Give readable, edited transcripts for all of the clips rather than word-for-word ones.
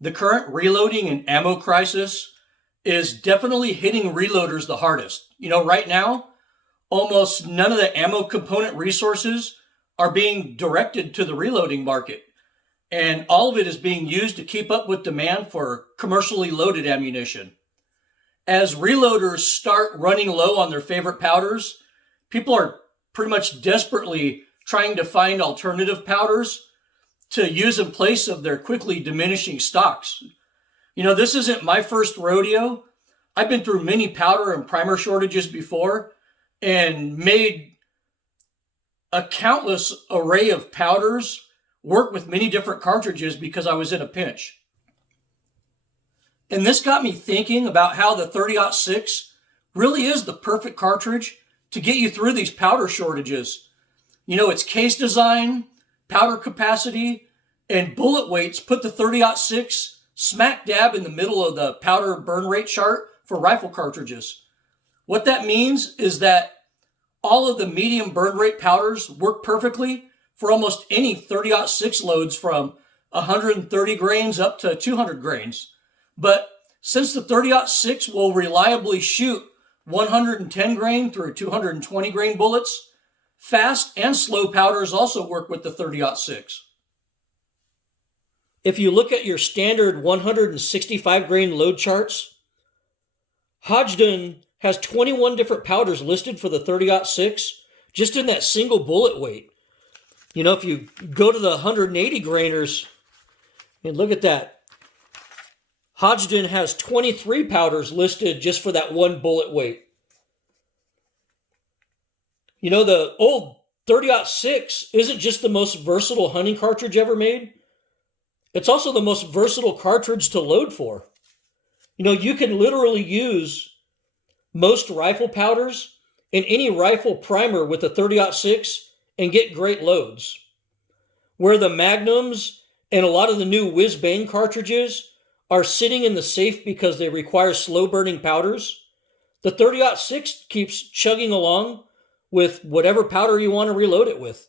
The current reloading and ammo crisis is definitely hitting reloaders the hardest. Right now, almost none of the ammo component resources are being directed to the reloading market. And all of it is being used to keep up with demand for commercially loaded ammunition. As reloaders start running low on their favorite powders, people are pretty much desperately trying to find alternative powders to use in place of their quickly diminishing stocks. This isn't my first rodeo. I've been through many powder and primer shortages before and made a countless array of powders work with many different cartridges because I was in a pinch. And this got me thinking about how the 30-06 really is the perfect cartridge to get you through these powder shortages. Its case design, powder capacity, and bullet weights put the 30-06 smack dab in the middle of the powder burn rate chart for rifle cartridges. What that means is that all of the medium burn rate powders work perfectly for almost any 30-06 loads from 130 grains up to 200 grains. But since the 30-06 will reliably shoot 110 grain through 220 grain bullets, fast and slow powders also work with the 30-06. If you look at your standard 165 grain load charts, Hodgdon has 21 different powders listed for the 30-06 just in that single bullet weight. If you go to the 180 grainers and look at that, Hodgdon has 23 powders listed just for that one bullet weight. The old 30-06 isn't just the most versatile hunting cartridge ever made. It's also the most versatile cartridge to load for. You can literally use most rifle powders in any rifle primer with a 30-06 and get great loads. Where the Magnums and a lot of the new whiz bang cartridges are sitting in the safe because they require slow burning powders, the 30-06 keeps chugging along with whatever powder you want to reload it with.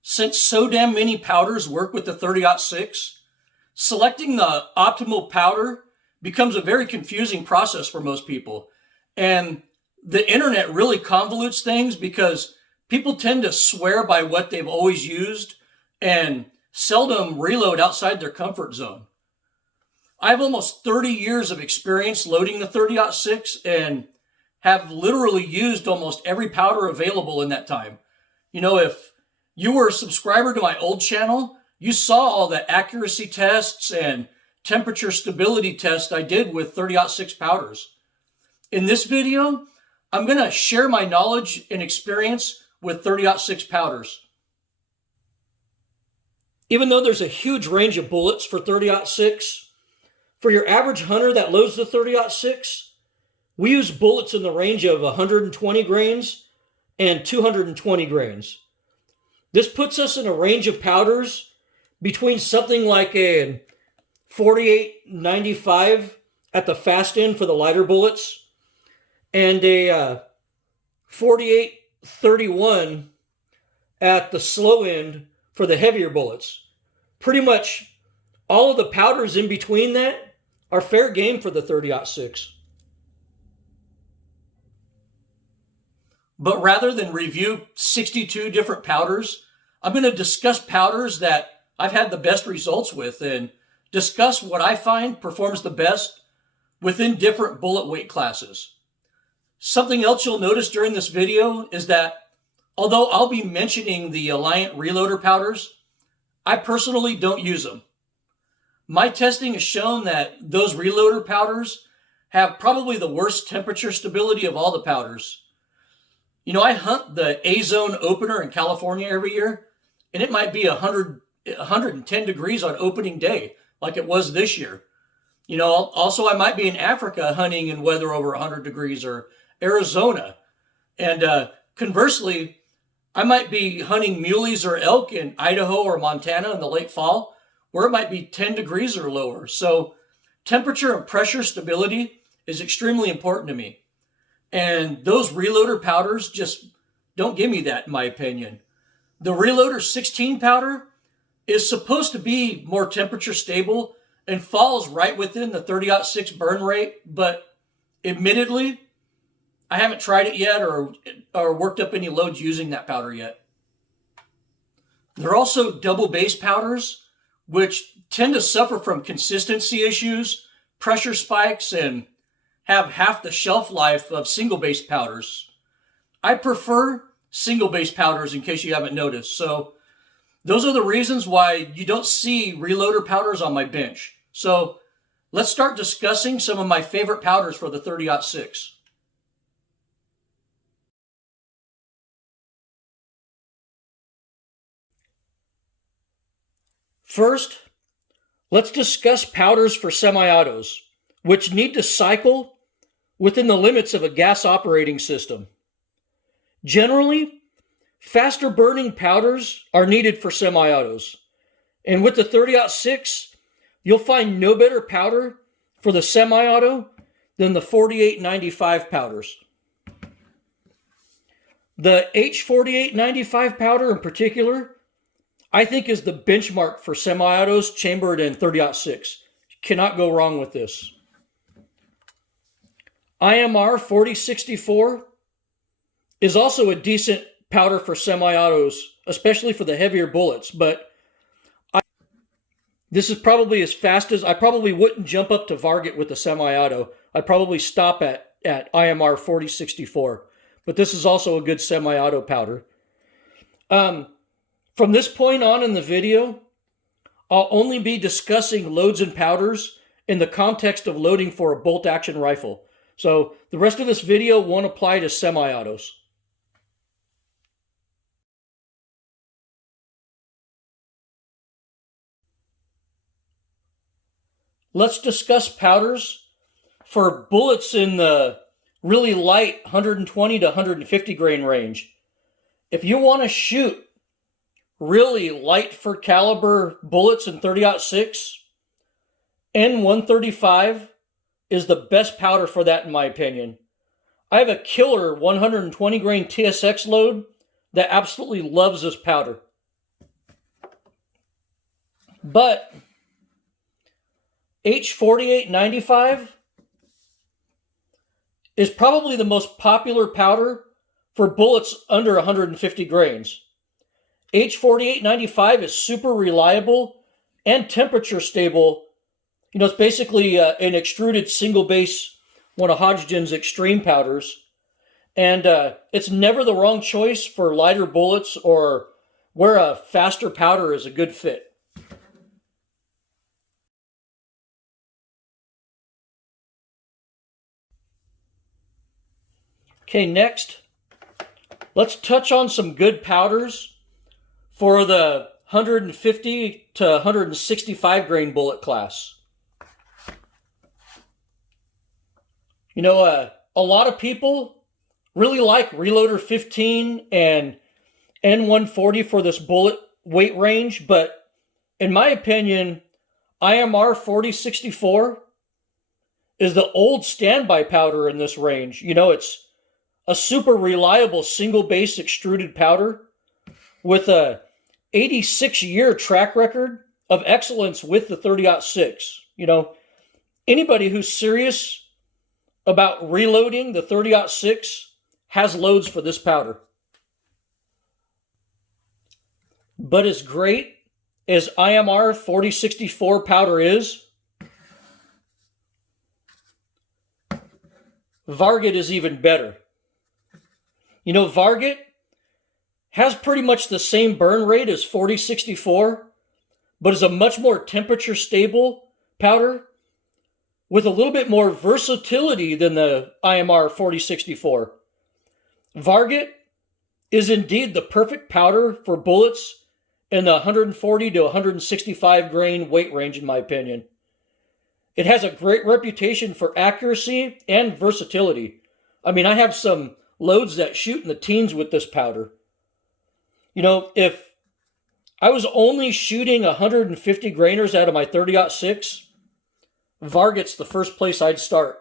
Since so damn many powders work with the 30-06, selecting the optimal powder becomes a very confusing process for most people. And the internet really convolutes things because people tend to swear by what they've always used and seldom reload outside their comfort zone. I have almost 30 years of experience loading the 30-06 and have literally used almost every powder available in that time. If you were a subscriber to my old channel, you saw all the accuracy tests and temperature stability tests I did with 30-06 powders. In this video, I'm going to share my knowledge and experience with 30-06 powders. Even though there's a huge range of bullets for 30-06, for your average hunter that loads the 30-06, we use bullets in the range of 120 grains and 220 grains. This puts us in a range of powders between something like a 48.95 at the fast end for the lighter bullets and a 48.31 at the slow end for the heavier bullets. Pretty much all of the powders in between that are fair game for the 30-06. But rather than review 62 different powders, I'm going to discuss powders that I've had the best results with and discuss what I find performs the best within different bullet weight classes. Something else you'll notice during this video is that although I'll be mentioning the Alliant Reloader powders, I personally don't use them. My testing has shown that those reloader powders have probably the worst temperature stability of all the powders. I hunt the A-Zone opener in California every year, and it might be 110 degrees on opening day, like it was this year. Also I might be in Africa hunting in weather over 100 degrees or Arizona. And conversely, I might be hunting muleys or elk in Idaho or Montana in the late fall, where it might be 10 degrees or lower. So temperature and pressure stability is extremely important to me. And those reloader powders just don't give me that, in my opinion. The Reloader 16 powder is supposed to be more temperature stable and falls right within the 30-06 burn rate, but admittedly, I haven't tried it yet or worked up any loads using that powder yet. There are also double base powders, which tend to suffer from consistency issues, pressure spikes, and have half the shelf life of single base powders. I prefer single base powders in case you haven't noticed. So those are the reasons why you don't see reloader powders on my bench. So let's start discussing some of my favorite powders for the 30-06. First, let's discuss powders for semi-autos, which need to cycle within the limits of a gas operating system. Generally, faster burning powders are needed for semi-autos. And with the 30-06, you'll find no better powder for the semi-auto than the 4895 powders. The H4895 powder in particular, I think is the benchmark for semi-autos chambered in 30-06. Cannot go wrong with this. IMR 4064 is also a decent powder for semi-autos, especially for the heavier bullets, but this is probably as fast as I probably wouldn't jump up to Varget with the semi-auto. I'd probably stop at IMR 4064, but this is also a good semi-auto powder. From this point on in the video, I'll only be discussing loads and powders in the context of loading for a bolt-action rifle. So the rest of this video won't apply to semi-autos. Let's discuss powders for bullets in the really light 120 to 150 grain range. If you want to shoot really light for caliber bullets in 30-06, N135 is the best powder for that in my opinion. I have a killer 120 grain TSX load that absolutely loves this powder. But H4895 is probably the most popular powder for bullets under 150 grains. H4895 is super reliable and temperature stable. You know, it's basically an extruded single base, one of Hodgdon's extreme powders. And it's never the wrong choice for lighter bullets or where a faster powder is a good fit. Okay, next, let's touch on some good powders for the 150 to 165 grain bullet class. You know, a lot of people really like Reloader 15 and N140 for this bullet weight range, but in my opinion, IMR 4064 is the old standby powder in this range. You know, it's a super reliable single base extruded powder with a 86-year track record of excellence with the 30-06. You know, anybody who's serious about reloading the 30-06 has loads for this powder. But as great as IMR 4064 powder is, Varget is even better. You know, Varget has pretty much the same burn rate as 4064, but is a much more temperature stable powder with a little bit more versatility than the IMR 4064. Varget is indeed the perfect powder for bullets in the 140 to 165 grain weight range, in my opinion. It has a great reputation for accuracy and versatility. I mean, I have some loads that shoot in the teens with this powder. You know, if I was only shooting 150 grainers out of my 30-06, Varget's the first place I'd start.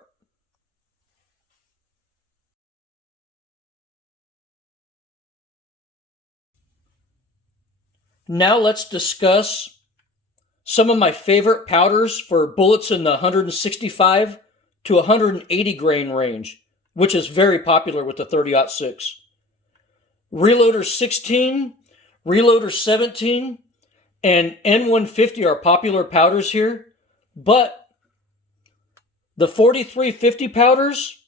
Now let's discuss some of my favorite powders for bullets in the 165 to 180 grain range, which is very popular with the 30-06. Reloader 16, Reloader 17, and N150 are popular powders here, but the 4350 powders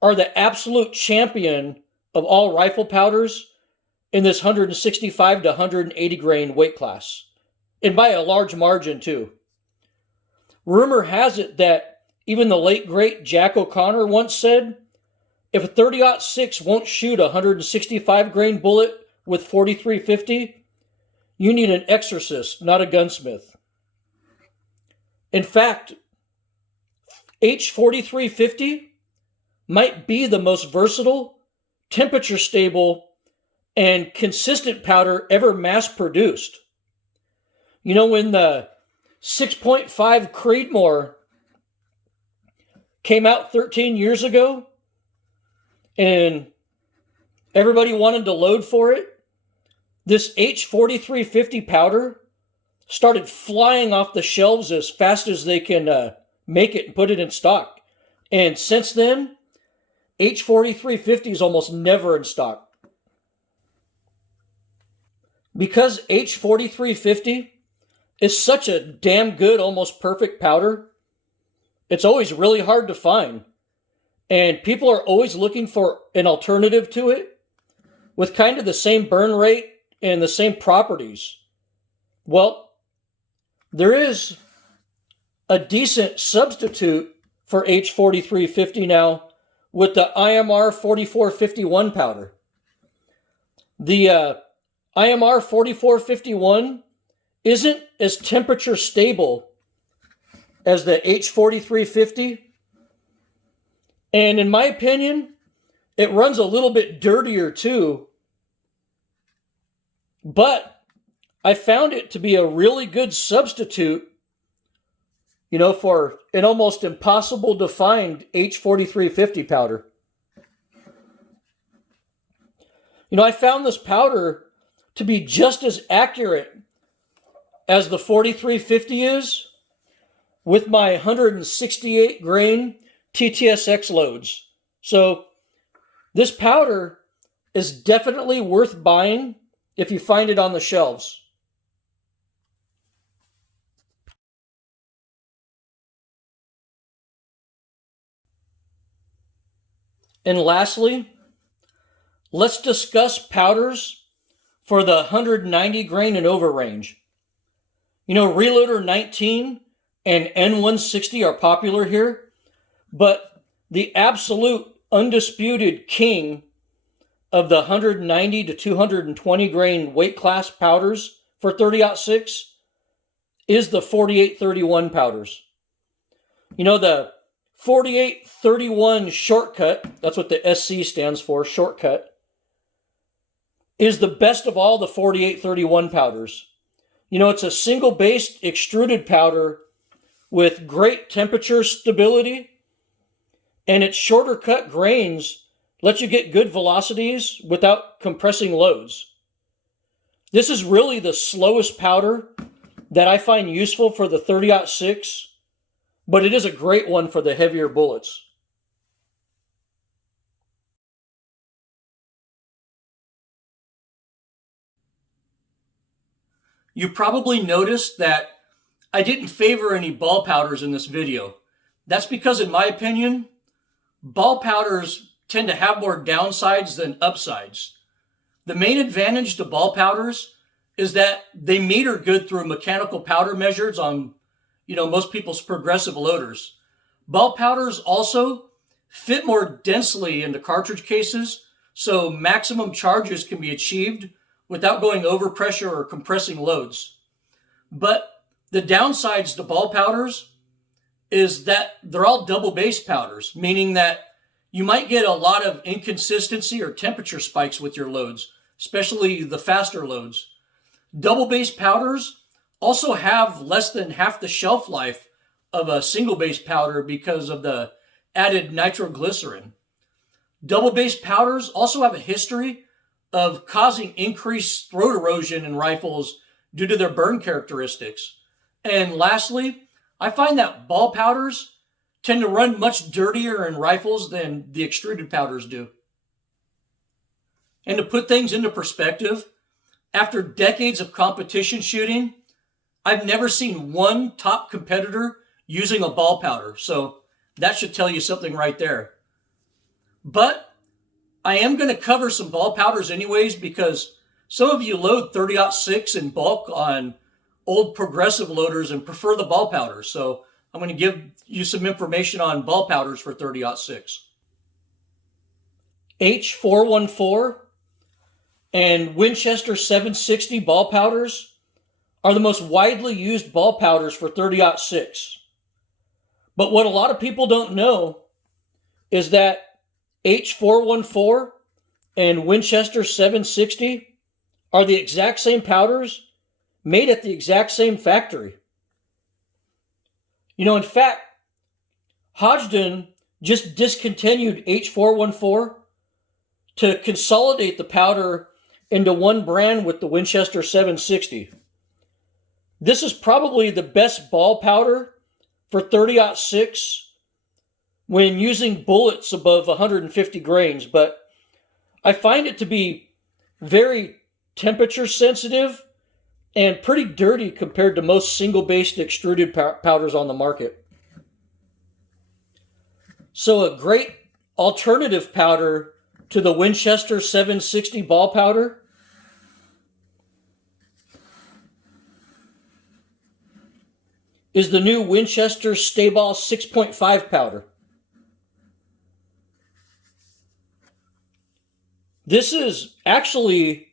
are the absolute champion of all rifle powders in this 165 to 180 grain weight class, and by a large margin too. Rumor has it that even the late great Jack O'Connor once said, if a 30-06 won't shoot a 165 grain bullet with 4350, you need an exorcist, not a gunsmith. In fact, H4350 might be the most versatile, temperature stable, and consistent powder ever mass produced. You know, when the 6.5 Creedmoor came out 13 years ago and everybody wanted to load for it, this H4350 powder started flying off the shelves as fast as they can make it and put it in stock. And since then, H4350 is almost never in stock. Because H4350 is such a damn good, almost perfect powder, it's always really hard to find. And people are always looking for an alternative to it with kind of the same burn rate and the same properties. Well, there is a decent substitute for H4350 now with the IMR 4451 powder. The IMR 4451 isn't as temperature stable as the H4350. And in my opinion, it runs a little bit dirtier too. But I found it to be a really good substitute, for an almost impossible to find H4350 powder. I found this powder to be just as accurate as the 4350 is with my 168 grain TTSX loads. So this powder is definitely worth buying if you find it on the shelves. And lastly, let's discuss powders for the 190 grain and over range. Reloader 19 and N160 are popular here, but the absolute undisputed king of the 190 to 220 grain weight class powders for 30-06 is the 4831 powders. The 4831 shortcut, that's what the SC stands for, shortcut, is the best of all the 4831 powders. It's a single-based extruded powder with great temperature stability, and its shorter cut grains let you get good velocities without compressing loads. This is really the slowest powder that I find useful for the 30-06, but it is a great one for the heavier bullets. You probably noticed that I didn't favor any ball powders in this video. That's because, in my opinion, ball powders tend to have more downsides than upsides. The main advantage to ball powders is that they meter good through mechanical powder measures on, most people's progressive loaders. Ball powders also fit more densely into cartridge cases, so maximum charges can be achieved without going over pressure or compressing loads. But the downsides to ball powders is that they're all double base powders, meaning that you might get a lot of inconsistency or temperature spikes with your loads, especially the faster loads. Double base powders also have less than half the shelf life of a single base powder because of the added nitroglycerin. Double base powders also have a history of causing increased throat erosion in rifles due to their burn characteristics. And lastly, I find that ball powders tend to run much dirtier in rifles than the extruded powders do. And to put things into perspective, after decades of competition shooting, I've never seen one top competitor using a ball powder. So that should tell you something right there. But I am going to cover some ball powders anyways, because some of you load 30-06 in bulk on old progressive loaders and prefer the ball powder. So I'm going to give you some information on ball powders for 30-06. H414 and Winchester 760 ball powders are the most widely used ball powders for 30-06. But what a lot of people don't know is that H414 and Winchester 760 are the exact same powders made at the exact same factory. In fact, Hodgdon just discontinued H414 to consolidate the powder into one brand with the Winchester 760. This is probably the best ball powder for 30-06 when using bullets above 150 grains, but I find it to be very temperature sensitive and pretty dirty compared to most single-based extruded powders on the market. So a great alternative powder to the Winchester 760 ball powder is the new Winchester Stayball 6.5 powder. This is actually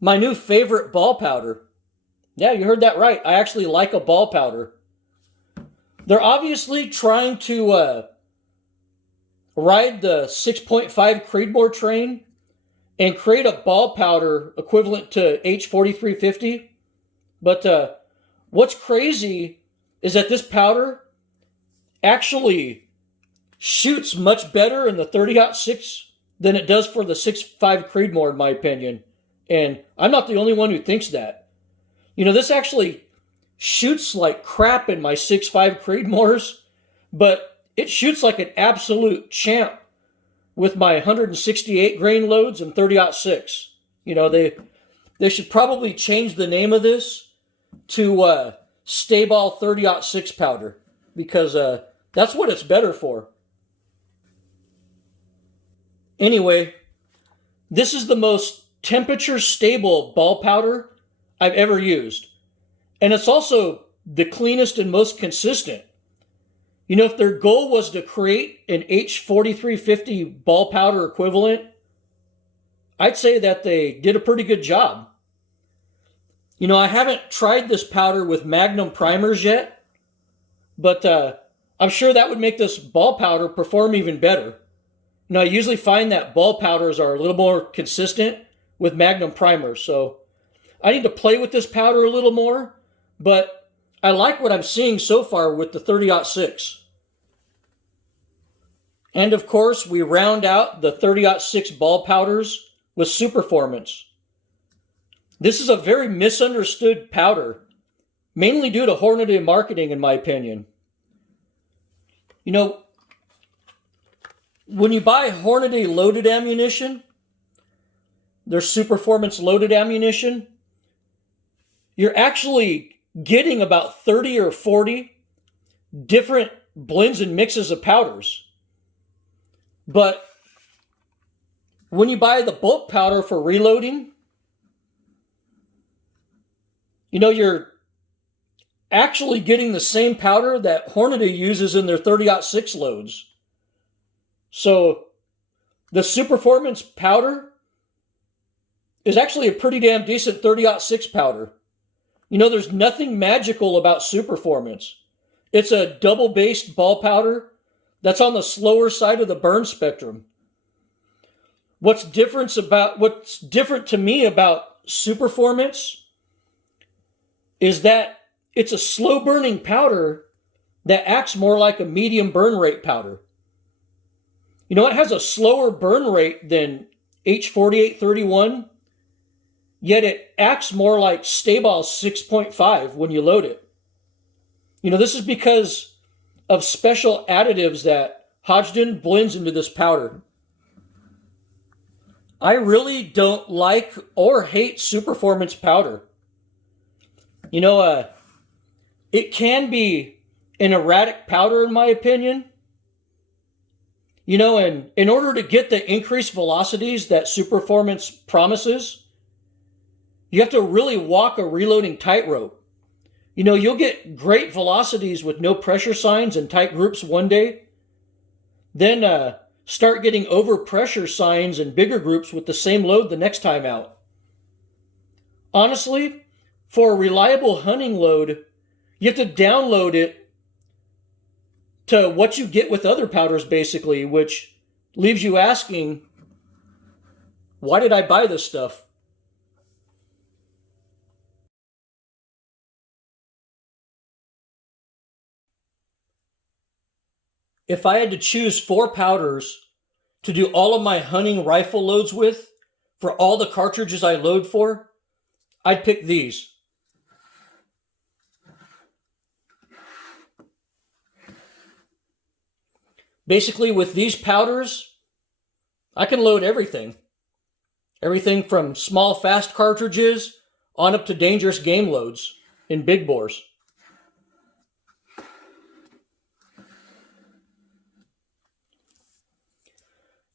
my new favorite ball powder. Yeah, you heard that right. I actually like a ball powder. They're obviously trying to ride the 6.5 Creedmoor train and create a ball powder equivalent to H4350. But what's crazy is that this powder actually shoots much better in the 30-06 than it does for the 6.5 Creedmoor, in my opinion. And I'm not the only one who thinks that. This actually shoots like crap in my 6.5 Creedmoors, but it shoots like an absolute champ with my 168 grain loads and 30-06. They should probably change the name of this to Stayball 30-06 powder, because that's what it's better for. Anyway, this is the most temperature stable ball powder I've ever used. And it's also the cleanest and most consistent. If their goal was to create an H4350 ball powder equivalent, I'd say that they did a pretty good job. I haven't tried this powder with Magnum primers yet, but I'm sure that would make this ball powder perform even better. I usually find that ball powders are a little more consistent with Magnum primers, so I need to play with this powder a little more, but I like what I'm seeing so far with the 30-06. And of course, we round out the 30-06 ball powders with Superformance. This is a very misunderstood powder, mainly due to Hornady marketing, in my opinion. When you buy Hornady loaded ammunition, their Superformance loaded ammunition, you're actually getting about 30 or 40 different blends and mixes of powders. But when you buy the bulk powder for reloading, you're actually getting the same powder that Hornady uses in their 30-06 loads. So the Superformance powder is actually a pretty damn decent 30-06 powder. There's nothing magical about Superformance. It's a double-based ball powder that's on the slower side of the burn spectrum. What's different to me about Superformance is that it's a slow-burning powder that acts more like a medium burn rate powder. It has a slower burn rate than H4831, yet it acts more like Stayball 6.5 when you load it. This is because of special additives that Hodgdon blends into this powder. I really don't like or hate Superformance powder. It can be an erratic powder in my opinion. And in order to get the increased velocities that Superformance promises, you have to really walk a reloading tightrope. You'll get great velocities with no pressure signs and tight groups one day, then start getting overpressure signs and bigger groups with the same load the next time out. Honestly, for a reliable hunting load, you have to download it to what you get with other powders basically, which leaves you asking, why did I buy this stuff? If I had to choose 4 powders to do all of my hunting rifle loads with, for all the cartridges I load for, I'd pick these. Basically, with these powders, I can load everything. Everything from small, fast cartridges on up to dangerous game loads in big bores.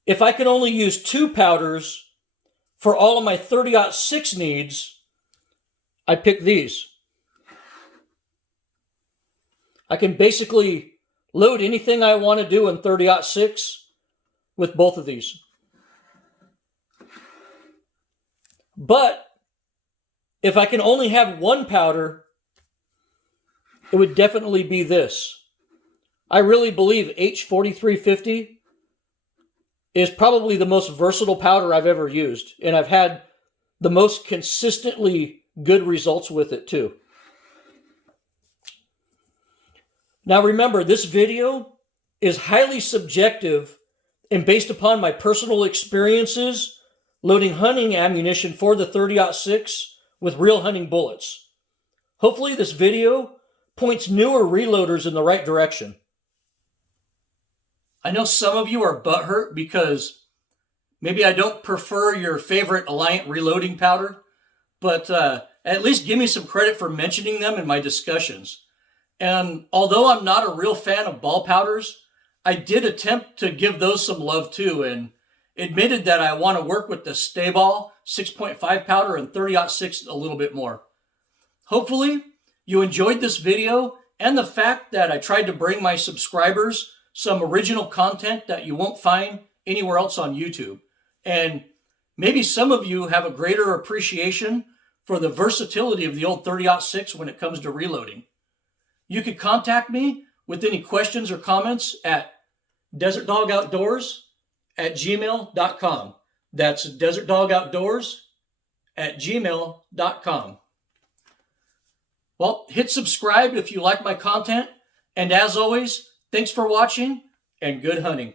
If I could only use 2 powders for all of my 30-06 needs, I'd pick these. I can basically load anything I want to do in 30-06 with both of these. But if I can only have 1 powder, it would definitely be this. I really believe H4350 is probably the most versatile powder I've ever used, and I've had the most consistently good results with it too. Now remember, this video is highly subjective and based upon my personal experiences loading hunting ammunition for the 30-06 with real hunting bullets. Hopefully this video points newer reloaders in the right direction. I know some of you are butthurt because maybe I don't prefer your favorite Alliant reloading powder, but at least give me some credit for mentioning them in my discussions. And although I'm not a real fan of ball powders, I did attempt to give those some love too and admitted that I want to work with the Stayball 6.5 powder and 30-06 a little bit more. Hopefully you enjoyed this video and the fact that I tried to bring my subscribers some original content that you won't find anywhere else on YouTube. And maybe some of you have a greater appreciation for the versatility of the old 30-06 when it comes to reloading. You could contact me with any questions or comments at desertdogoutdoors@gmail.com. That's desertdogoutdoors@gmail.com. Well, hit subscribe if you like my content. And as always, thanks for watching and good hunting.